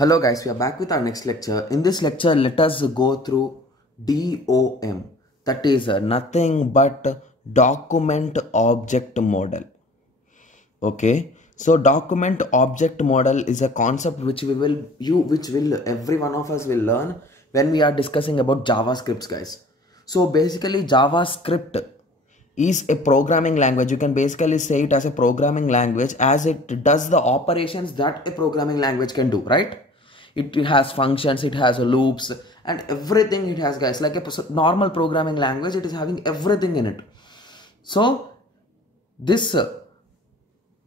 Hello guys, we are back with our next lecture. In this lecture, let us go through DOM. That is nothing but document object model. Okay, so document object model is a concept which every one of us will learn when we are discussing about JavaScripts, guys. So basically JavaScript is a programming language. You can basically say it as a programming language as it does the operations that a programming language can do, right? It has functions, it has loops and everything it has, guys. Like a normal programming language, it is having everything in it. So this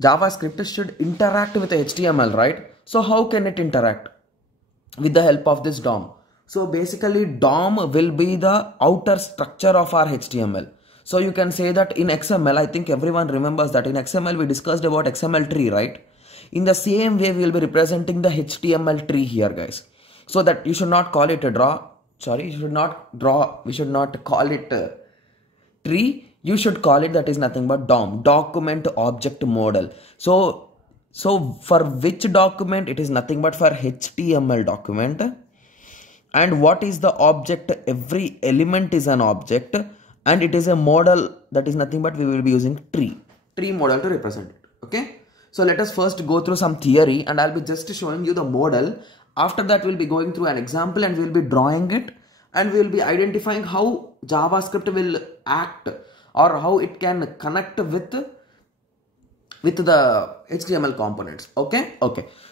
JavaScript should interact with HTML, right? So how can it interact? With the help of this DOM. So basically DOM will be the outer structure of our HTML. So you can say that in XML, I think everyone remembers that in XML we discussed about XML tree, right? In the same way, we will be representing the HTML tree here, guys. So that you should not call it a we should not call it a tree. You should call it that is nothing but DOM, document object model. So for which document? It is nothing but for HTML document. And what is the object? Every element is an object. And it is a model that is nothing but we will be using tree model to represent it. Okay. So let us first go through some theory and I'll be just showing you the model. After that, we'll be going through an example and we'll be drawing it and we'll be identifying how JavaScript will act or how it can connect with the HTML components. Okay.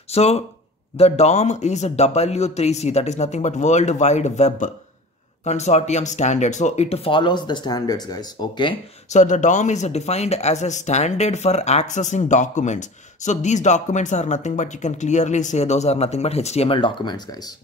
So the DOM is a W3C, that is nothing but World Wide Web Consortium standard. So it follows the standards, guys. Okay, so the DOM is defined as a standard for accessing documents. So these documents are nothing but, you can clearly say those are nothing but HTML documents, guys.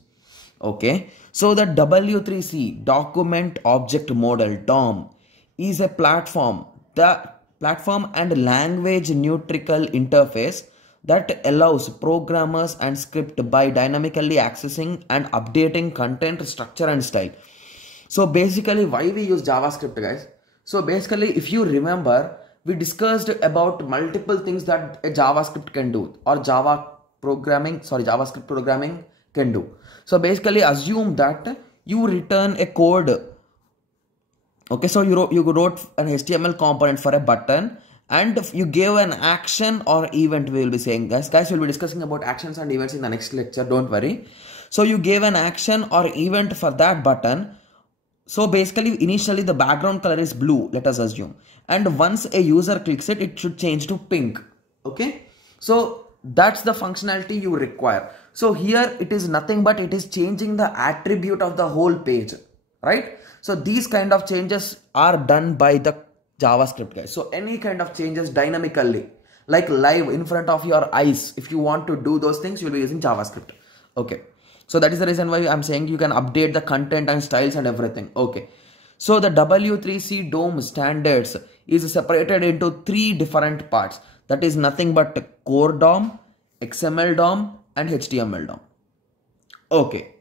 Okay, so the W3C, document object model, DOM, is a platform, the platform and language neutral interface that allows programmers and script by dynamically accessing and updating content, structure and style. So basically why we use JavaScript, guys? So basically if you remember, we discussed about multiple things that a JavaScript can do or JavaScript programming can do. So basically assume that you return a code. Okay, so you wrote an HTML component for a button and you gave an action or event, we will be saying. Guys, we'll be discussing about actions and events in the next lecture, don't worry. So you gave an action or event for that button. So basically initially the background color is blue, let us assume. And once a user clicks it, it should change to pink. Okay. So that's the functionality you require. So here it is nothing but it is changing the attribute of the whole page, right? So these kind of changes are done by the JavaScript, guys. So any kind of changes dynamically, like live in front of your eyes, if you want to do those things, you'll be using JavaScript. Okay. So that is the reason why I'm saying you can update the content and styles and everything. Okay. So the W3C DOM standards is separated into 3 different parts. That is nothing but core DOM, XML DOM and HTML DOM. Okay.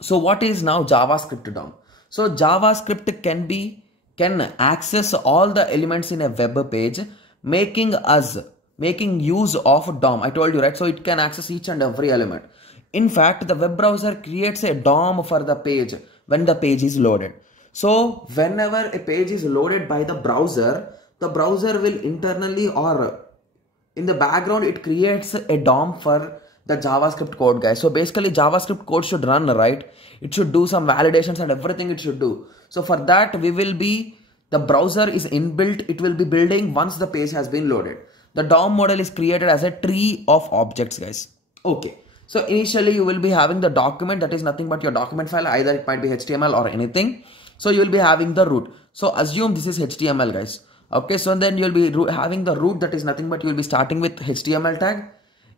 So what is now JavaScript DOM? So JavaScript can access all the elements in a web page, making use of DOM. I told you, right? So it can access each and every element. In fact, the web browser creates a DOM for the page when the page is loaded. So whenever a page is loaded by the browser will internally or in the background, it creates a DOM for the JavaScript code, guys. So basically JavaScript code should run, right? It should do some validations and everything it should do. So for that, the browser is inbuilt. It will be building once the page has been loaded. The DOM model is created as a tree of objects, guys. Okay. So initially you will be having the document, that is nothing but your document file, either it might be HTML or anything. So you will be having the root. So assume this is HTML, guys. Okay, so then you will be having the root, that is nothing but you will be starting with HTML tag.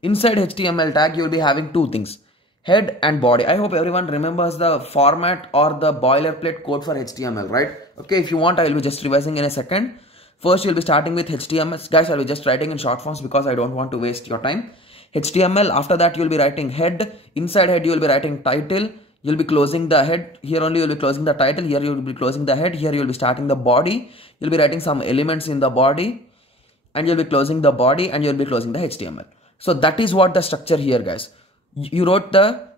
Inside HTML tag you will be having 2 things, head and body. I hope everyone remembers the format or the boilerplate code for HTML, right? Okay, if you want, I will be just revising in a second. First you will be starting with HTML. Guys, I will be just writing in short forms because I don't want to waste your time. HTML, after that you will be writing head, inside head you will be writing title, you will be closing the head, here only you will be closing the title, here you will be closing the head, here you will be starting the body, you will be writing some elements in the body and you will be closing the body and you will be closing the HTML. So that is what the structure here, guys. You wrote the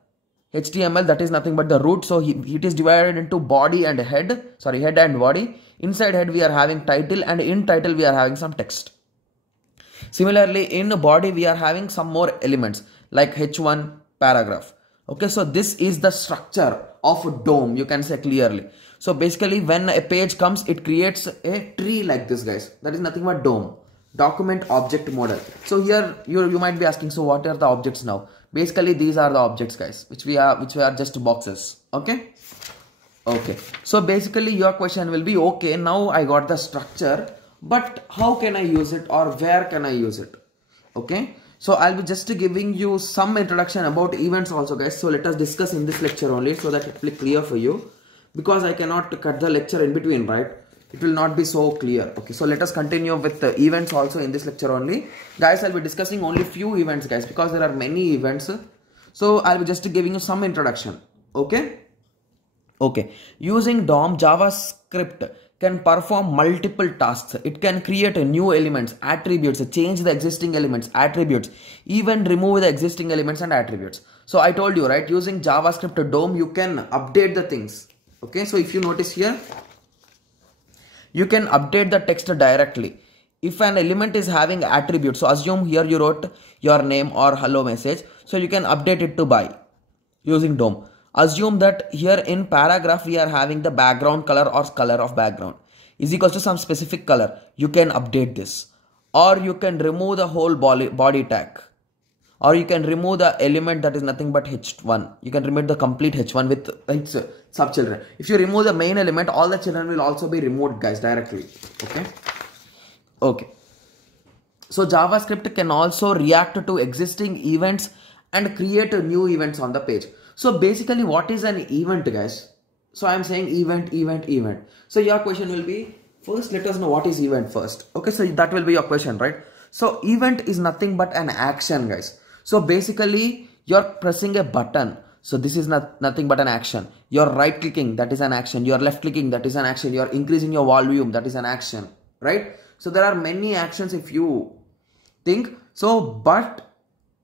HTML, that is nothing but the root. So it is divided into body and head, sorry, head and body. Inside head we are having title, and in title we are having some text. Similarly, in body we are having some more elements like h1 paragraph. Okay, so this is the structure of a DOM, you can say clearly. So basically when a page comes, it creates a tree like this, guys. That is nothing but DOM, document object model. So here you might be asking, so what are the objects now? Basically these are the objects, guys, which we are just boxes. Okay, so basically your question will be, okay, now I got the structure, but how can I use it, or where can I use it? Okay, so I'll be just giving you some introduction about events also, guys. So let us discuss in this lecture only, so that it will be clear for you, because I cannot cut the lecture in between, right? It will not be so clear. Okay, so let us continue with the events also in this lecture only, guys. I'll be discussing only few events, guys, because there are many events. So I'll be just giving you some introduction. Okay, using DOM, JavaScript can perform multiple tasks. It can create new elements, attributes, change the existing elements, attributes, even remove the existing elements and attributes. So I told you, right, using JavaScript DOM, you can update the things. Okay, so if you notice here, you can update the text directly. If an element is having attributes, so assume here you wrote your name or hello message, so you can update it to by using DOM. Assume that here in paragraph we are having the background color or color of background is equals to some specific color. You can update this, or you can remove the whole body tag, or you can remove the element that is nothing but h1. You can remove the complete h1 with its subchildren. If you remove the main element, all the children will also be removed, guys, directly. Okay. So JavaScript can also react to existing events and create new events on the page. So basically, what is an event, guys? So I'm saying event. So your question will be, first let us know what is event first. Okay, so that will be your question, right? So event is nothing but an action, guys. So basically you're pressing a button. So this is nothing but an action. You're right clicking, that is an action. You're left clicking, that is an action. You're increasing your volume, that is an action, right? So there are many actions if you think. So but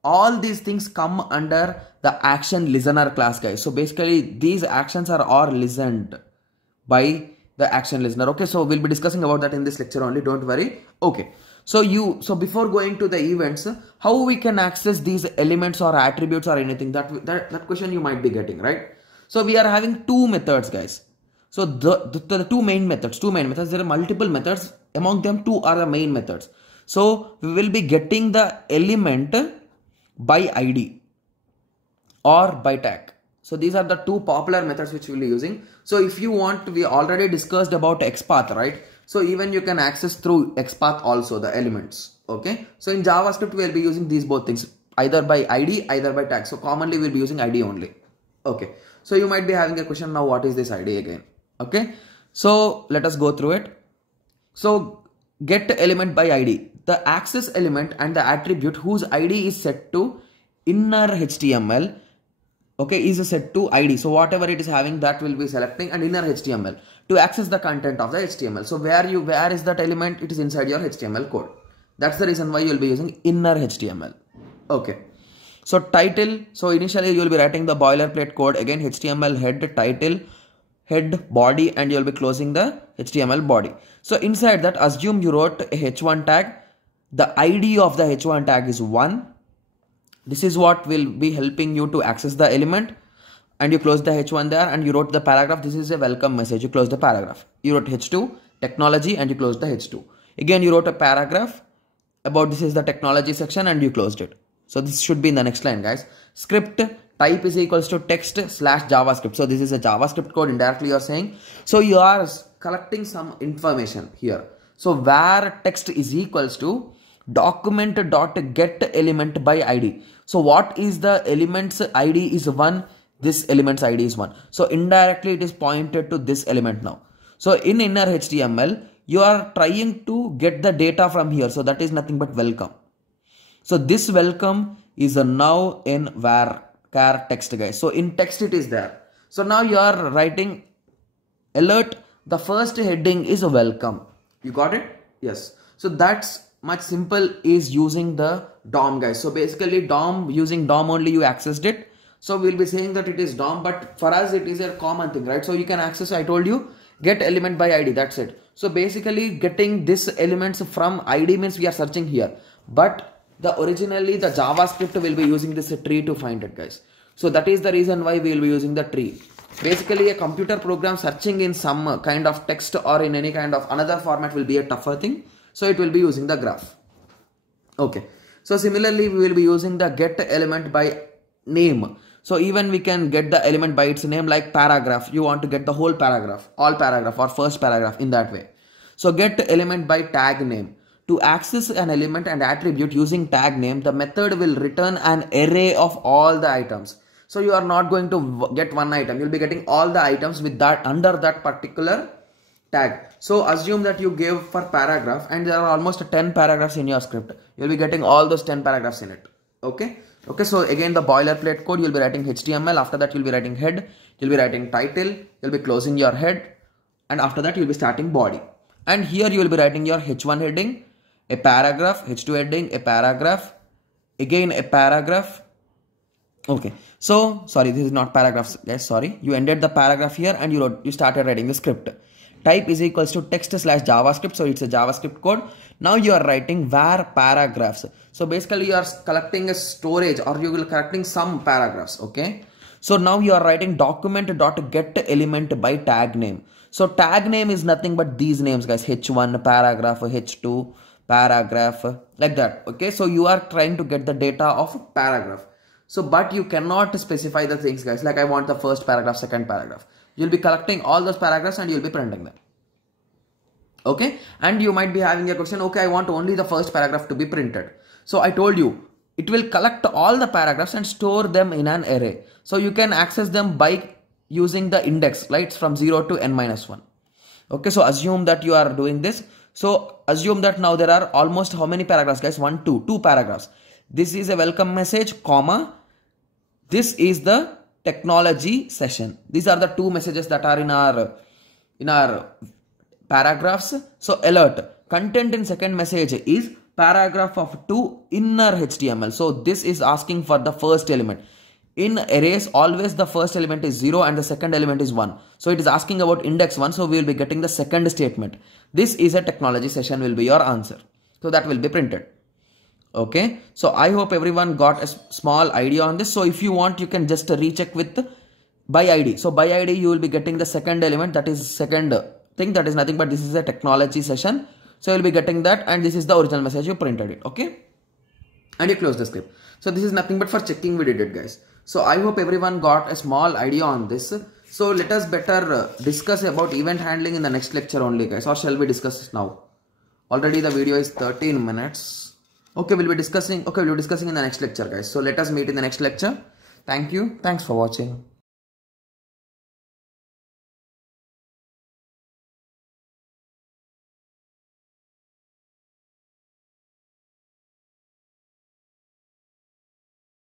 all these things come under the action listener class, guys. So basically these actions are all listened by the action listener. Okay, so we'll be discussing about that in this lecture only, don't worry. Okay, so before going to the events, how we can access these elements or attributes or anything, that question you might be getting, right? So we are having two methods, guys. So the two main methods, there are multiple methods, among them two are the main methods. So we will be getting the element by ID or by tag. So these are the two popular methods which we will be using. So if you want, we already discussed about XPath, right? So even you can access through XPath also the elements. Okay, so in JavaScript we will be using these both things, either by ID, either by tag. So commonly we will be using ID only. Okay, so you might be having a question now, what is this ID again? Okay, so let us go through it. So get element by ID, the access element and the attribute whose ID is set to inner HTML, okay, is set to ID. So whatever it is having, that will be selecting, and inner HTML to access the content of the HTML. So where is that element? It is inside your HTML code. That's the reason why you will be using inner HTML. Okay, so title, so initially you will be writing the boilerplate code again, HTML head, title, head, body, and you will be closing the HTML body. So inside that, assume you wrote a h1 tag, the ID of the h1 tag is 1. This is what will be helping you to access the element, and you close the h1 there, and you wrote the paragraph. This is a welcome message. You close the paragraph. You wrote h2 technology, and you closed the h2. Again you wrote a paragraph about this is the technology section, and you closed it. So this should be in the next line, guys. Script type is equals to text / JavaScript. So this is a JavaScript code indirectly you are saying. So you are collecting some information here. So where text is equals to document.get element by ID. So what is the element's ID is 1, this element's ID is 1. So indirectly it is pointed to this element now. So in inner HTML, you are trying to get the data from here. So that is nothing but welcome. So this welcome is now in var text, guys. So in text it is there. So now you are writing alert. The first heading is a welcome. You got it? Yes. So that's much simple is using the DOM, guys. So basically DOM, using DOM only you accessed it. So we'll be saying that it is DOM, but for us it is a common thing, right? So you can access, I told you, get element by ID, that's it. So basically getting this elements from ID means we are searching here, but originally the JavaScript will be using this tree to find it, guys. So that is the reason why we will be using the tree. Basically a computer program searching in some kind of text or in any kind of another format will be a tougher thing. So it will be using the graph. Okay. So similarly we will be using the get element by name. So even we can get the element by its name, like paragraph. You want to get the whole paragraph, all paragraph or first paragraph in that way. So get element by tag name. To access an element and attribute using tag name, the method will return an array of all the items. So you are not going to get one item. You'll be getting all the items with that under that particular tag. So assume that you gave for paragraph and there are almost 10 paragraphs in your script. You'll be getting all those 10 paragraphs in it. Okay. Okay. So again, the boilerplate code, you'll be writing HTML. After that, you'll be writing head. You'll be writing title. You'll be closing your head. And after that, you'll be starting body. And here you will be writing your H1 heading, a paragraph, H2 heading, a paragraph, again a paragraph. Okay, so sorry, this is not paragraphs, guys. Sorry, you ended the paragraph here and you started writing the script. Type is equals to text/JavaScript, so it's a JavaScript code. Now you are writing var paragraphs. So basically you are collecting a storage, or you will collecting some paragraphs. Okay, so now you are writing document.get element by tag name. So tag name is nothing but these names, guys. H1 paragraph, H2 paragraph, like that. Okay, so you are trying to get the data of paragraph. So, but you cannot specify the things, guys, like I want the first paragraph, second paragraph. You'll be collecting all those paragraphs and you'll be printing them. Okay, and you might be having a question, okay, I want only the first paragraph to be printed. So I told you, it will collect all the paragraphs and store them in an array. So you can access them by using the index, right, from 0 to n-1. Okay, so assume that you are doing this. So assume that now there are almost how many paragraphs, guys? 2 paragraphs. This is a welcome message, comma. This is the technology session. These are the two messages that are in our paragraphs. So alert, content in second message is paragraph of 2 inner HTML. So this is asking for the first element. In arrays, always the first element is 0 and the second element is 1. So it is asking about index 1. So we will be getting the second statement. This is a technology session will be your answer. So that will be printed. Okay. So I hope everyone got a small idea on this. So if you want, you can just recheck with by ID. So by ID, you will be getting the second element. That is second thing. That is nothing but this is a technology session. So you'll be getting that. And this is the original message. You printed it. Okay. And you close the script. So this is nothing but for checking we did it, guys. So I hope everyone got a small idea on this. So let us better discuss about event handling in the next lecture only, guys. Or shall we discuss this now? Already the video is 13 minutes. Okay, we'll be discussing in the next lecture, guys. So let us meet in the next lecture. Thank you. Thanks for watching.